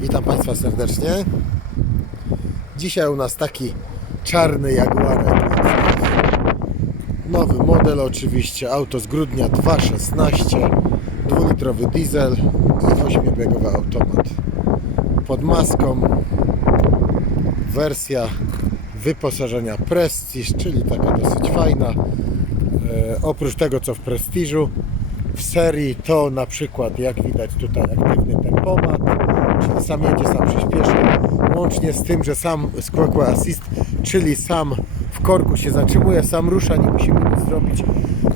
Witam Państwa serdecznie. Dzisiaj u nas taki czarny Jaguarek. Nowy model oczywiście, auto z grudnia 2.16, dwulitrowy diesel i 8-biegowy automat. Pod maską wersja wyposażenia Prestige, czyli taka dosyć fajna. E, oprócz tego co w Prestiżu, w serii to na przykład jak widać tutaj aktywny tempomat, czyli sam jedzie, sam przyspiesza, łącznie z tym, że sam Squawk Assist, czyli sam w korku się zatrzymuje, sam rusza, nie musimy nic zrobić,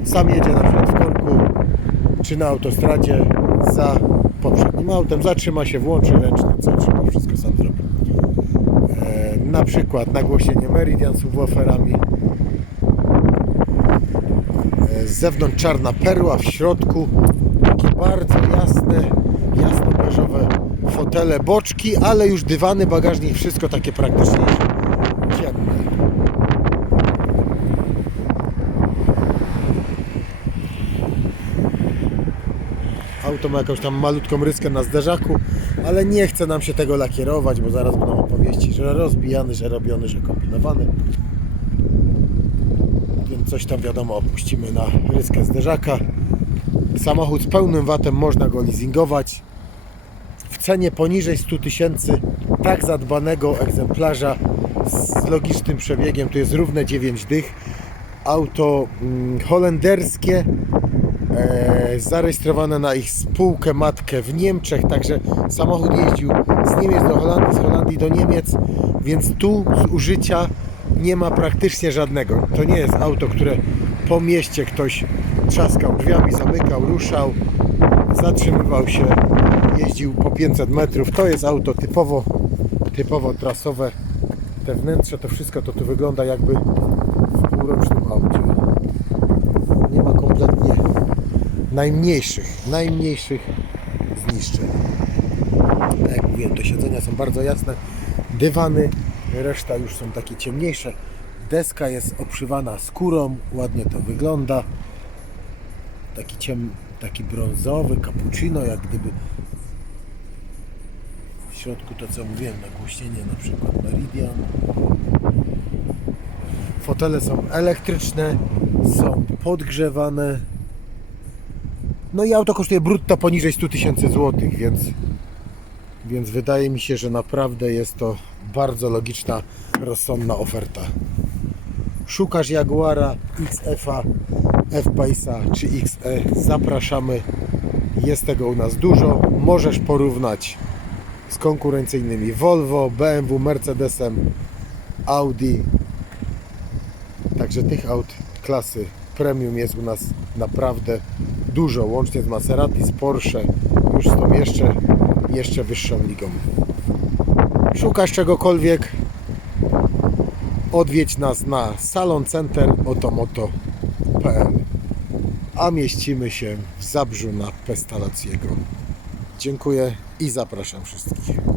sam jedzie na przykład w korku czy na autostradzie za poprzednim autem, zatrzyma się, włączy ręczny, co trzeba, wszystko sam zrobi. E, na przykład nagłośnienie Meridian z subwooferami, z zewnątrz czarna perła, w środku takie bardzo jasne, fotele, boczki, ale już dywany, bagażnik, wszystko takie praktycznie ciemne. Auto ma jakąś tam malutką ryskę na zderzaku, ale nie chce nam się tego lakierować, bo zaraz będą opowieści, że rozbijany, że robiony, że kombinowany więc coś tam wiadomo opuścimy na ryskę zderzaka. Samochód z pełnym watem można go leasingować cenie poniżej 100 tysięcy tak zadbanego egzemplarza z logicznym przebiegiem, to jest równe 9 dych. Auto mm, holenderskie, e, zarejestrowane na ich spółkę matkę w Niemczech, także samochód jeździł z Niemiec do Holandii, z Holandii do Niemiec, więc tu z użycia nie ma praktycznie żadnego. To nie jest auto, które po mieście ktoś trzaskał drzwiami, zamykał, ruszał, zatrzymywał się, jeździł po 500 metrów. To jest auto typowo, typowo trasowe. Te wnętrze, to wszystko to tu wygląda jakby w półrocznym aucie. Nie ma kompletnie najmniejszych, najmniejszych zniszczeń. Jak mówiłem, te siedzenia są bardzo jasne. Dywany, reszta już są takie ciemniejsze. Deska jest obszywana skórą, ładnie to wygląda. Taki ciem, taki brązowy, cappuccino, jak gdyby środku to co mówiłem, nagłośnienie na przykład Meridian. Fotele są elektryczne, są podgrzewane. No i auto kosztuje brutto poniżej 100 tysięcy złotych, więc więc wydaje mi się, że naprawdę jest to bardzo logiczna, rozsądna oferta. Szukasz Jaguara XF-a, F-Pace'a czy XE? Zapraszamy. Jest tego u nas dużo. Możesz porównać z konkurencyjnymi Volvo, BMW, Mercedesem, Audi. Także tych aut klasy premium jest u nas naprawdę dużo, łącznie z Maserati, z Porsche, już z tą jeszcze, jeszcze wyższą ligą. Szukasz czegokolwiek? Odwiedź nas na Salon Center Otomoto.pl a mieścimy się w Zabrzu na Pestalacjego. Dziękuję i zapraszam wszystkich.